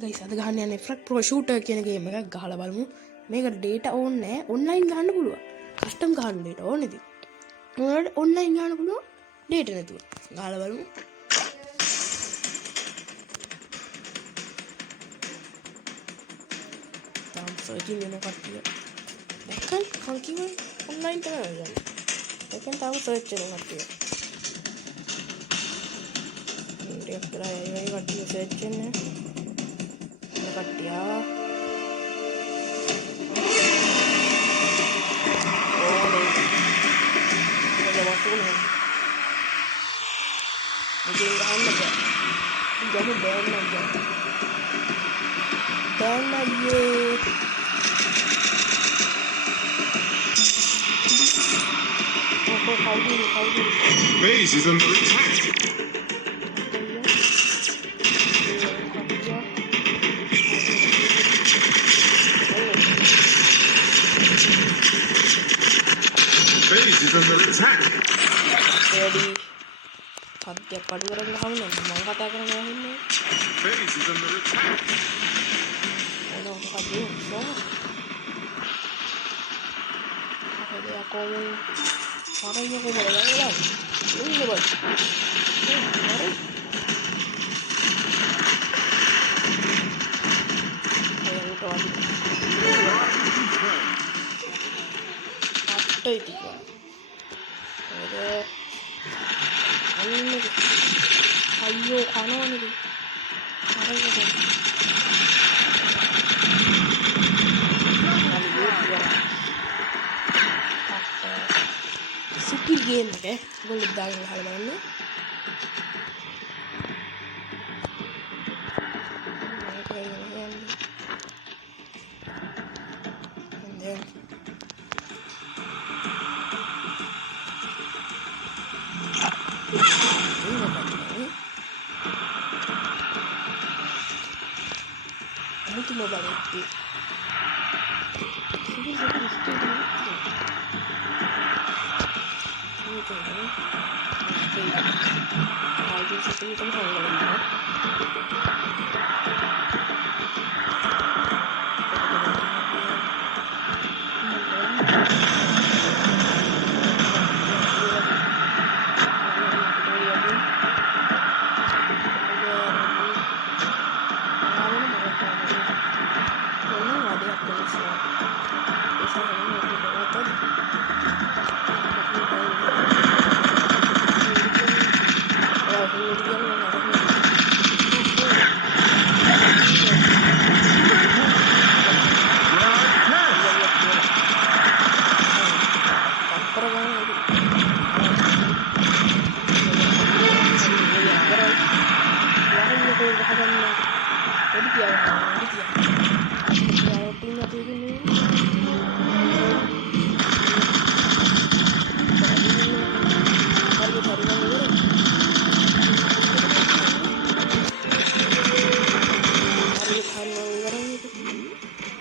Guys අද ගහන්න යන්නේ ෆ්‍රක් ප්‍රෝ ෂූටර් කියන ගේම් එකක් ගහලා බලමු. මේක ඩේටා ඕන් නැහැ. ඔන්ලයින් ගහන්න පුළුවන්. කස්ටම් ගහන්න ඩේටා ඕනේ ඉතින්. මොනවද ඔන්ලයින් ගහන්න පුළුවන් ඩේටා නැතුව. ගහලා බලමු. තාම සර්චින් වෙන කට්ටිය. දැක්කන් කන්කිව ඔන්ලයින් තමයි ගන්න. දැක්කන් තාම සර්ච් වෙන කට්ටිය. ඩේටා කරා ඒ කට්ටිය සර්ච් වෙන්නේ. කට්ටිය Base is under attack. Base is under attack. Ready. Dia padu orang dah kamu nanti mau kata orang yang ini. Base is under attack. Orang kaju, so. Ada aku orang yang aku boleh lagi lah. Ini lepas. Mari. Ayah itu ada. Apa itu? Ada. අයියෝ කනවනේද සුපි game එක ඔයගොල්ලෝ දාගෙන ගහලා බලන්න. Muito mobile aqui.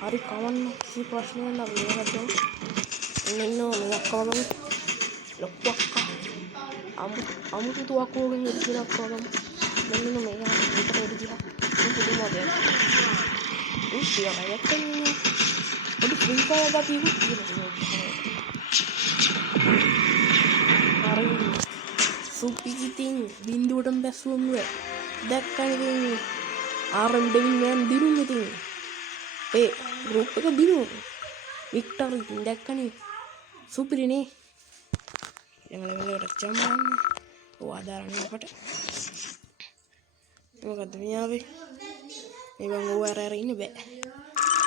Hari kawan si pasnya nak lihat tu, nino nak kawan lepas amu tu aku orang yang nak kawan, nino mereka kita ada dia, itu tu macam dia, dia macam kan nino, ada berita ada di itu dia hari supi kiting bindu dan besuam we, dekkan ini aram dengan biru kiting. Grup එක Binu Victor දැක්කනේ සුපිරිනේ දැන් level එකට jump ඔය ආදාරන්නේ අපට මොකද මේ ආවේ මේ බං ඔය අර ඉන්න බෑ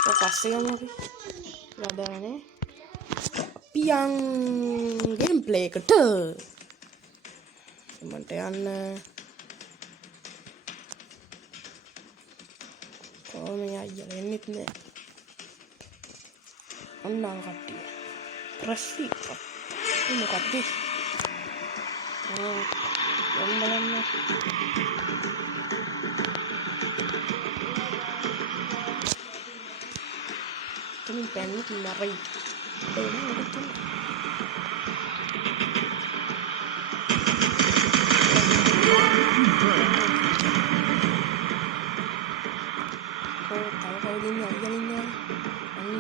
ඔය පස්සේ ගමු අපි ආදාරන්නේ පියන් ගේම් ප්ලේ එකට මන්ට යන්න කොහොමද අයියලා එන්නෙත් නෑ අන්නා කට්ටිය ප්‍රශ්ලි ඉන්න කට්ටිය යම් බලන්න තුන් පැන්නික් මරයි තව කවුද ඉන්නේ? අයියලා ඉන්නවා. අන්න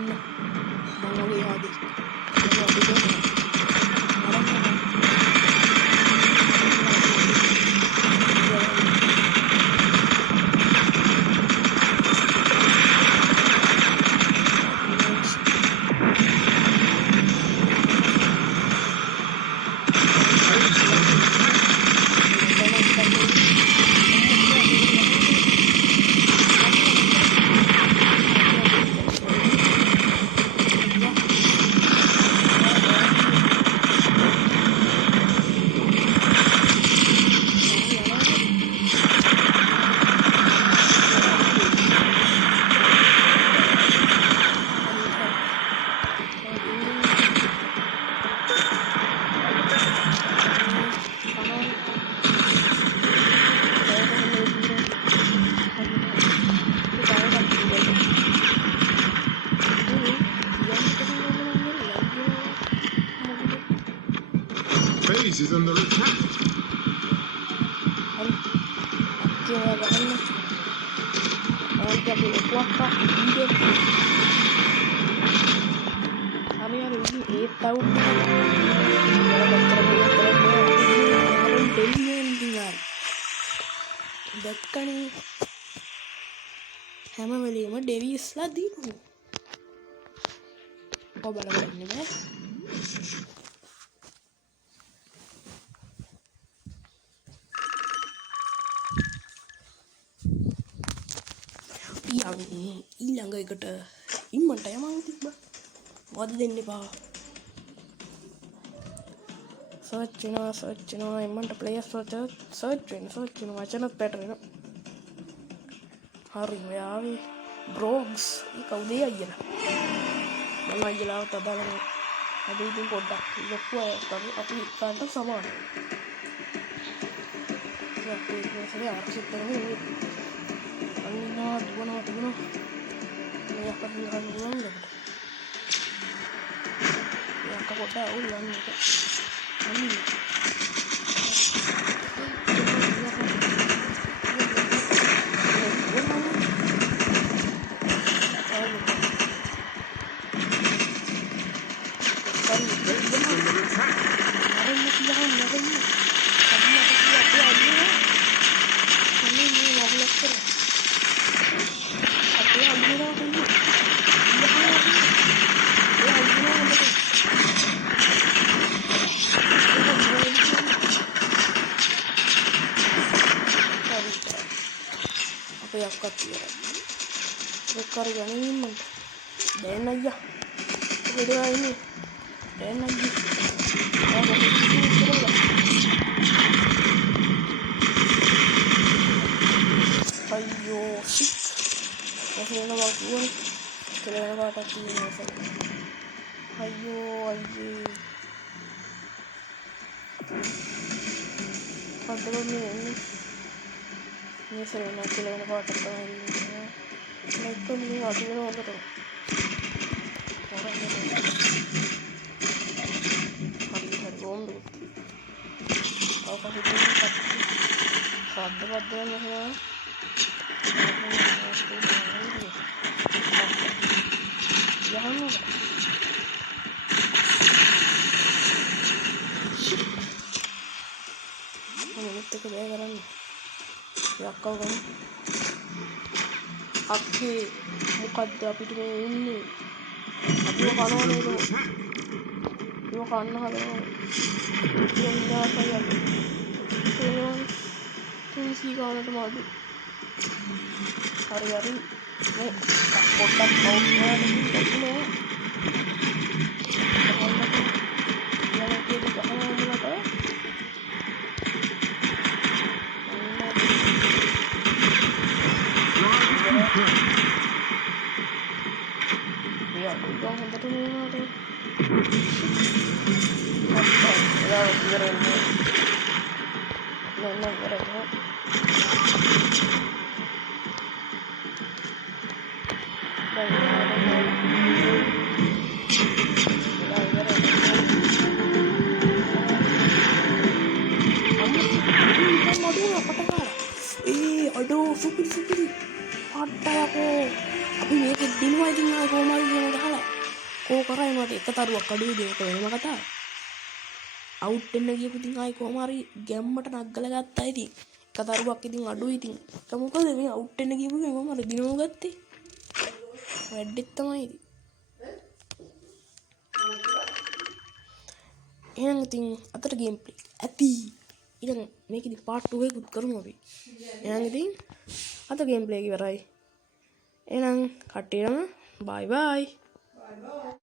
මම වගේ ආදී. ඒක අපි දෙන්න. Base is under attack. දැක්කනේ හැම වෙලේම ඩෙවිස්ලා දීපු ඔබ බලන්න බෑ ඊළඟ එකට ඉම්මන්ට යමන් තිබ්බා වද දෙන්න එපා සර්ච් වෙනවා ඉම්මන්ට ප්ලේයර්ස් සර්ච් වෙන වචනත් පැටරෙනවා හරි ඔයාවේ බ්‍රෝග්ස් ඒ කවුද අයියලා මම අයියලාවත් අදාළ අපි ඉතින් පොඩ්ඩක් ලොකු අය අපි කාට සමානයි අපි ඉතින් ආර්සිත් කරන්නේ අන්නවා දුවනවා මේ අපිට ගන්න දුවන්නේ යක්ක කොට අවුල් යන්නේ අන්නේ Record ganin man. Den aja. Video ini. Den aja. Ayo shit. Masih nak buat kalau nak buat apa ni masih. Ayo. Padahal ni sering nak kalau nak buat apa ni. Mereka ni ada orang tu. Orang ni. Hari om tu. Kau kasih dia kat. Pada ni lah. Jangan lu. Kamu ni tu kau beran. Ya kau kan. Aku මොකද්ද අපිට මේ ඉන්නේ අපිව කනවා නේද අපිව කන්න හදනවා කියනවා කියලා තුන්සී ගානට මාදු හරි මේ පොට්ටක් කවුට් කරලා Aduh, supir. Ada එපායකෝ අපි මේක දිනුවා ඉතින් ආයි කොහොම හරි කියන ගහලා කෝ කරයි මට එක තරුවක් අඩුයි දෙක වෙනම කතාව අවුට් වෙන්න ගියපු ඉතින් ආයි කොහොම හරි ගැම්මට නග්ගලා ගත්තා ඉතින් එක තරුවක් ඉතින් අඩුයි ඉතින් ඒක මොකද මේ අවුට් වෙන්න ගියපු ගමන් කොහොම හරි දිනව ගත්තේ වැඩෙත් තමයි ඉතින් එහෙනම් ඉතින් අතට ගේම් ප්ලේ ඇති ඉතින් මේකෙදි පාර්ට් 2 එකකුත් කරමු අපි එහෙනම් ඉතින් අත ගේම් ප්ලේ එක ඉවරයි එහෙනම් කට්ටියම බයි බයි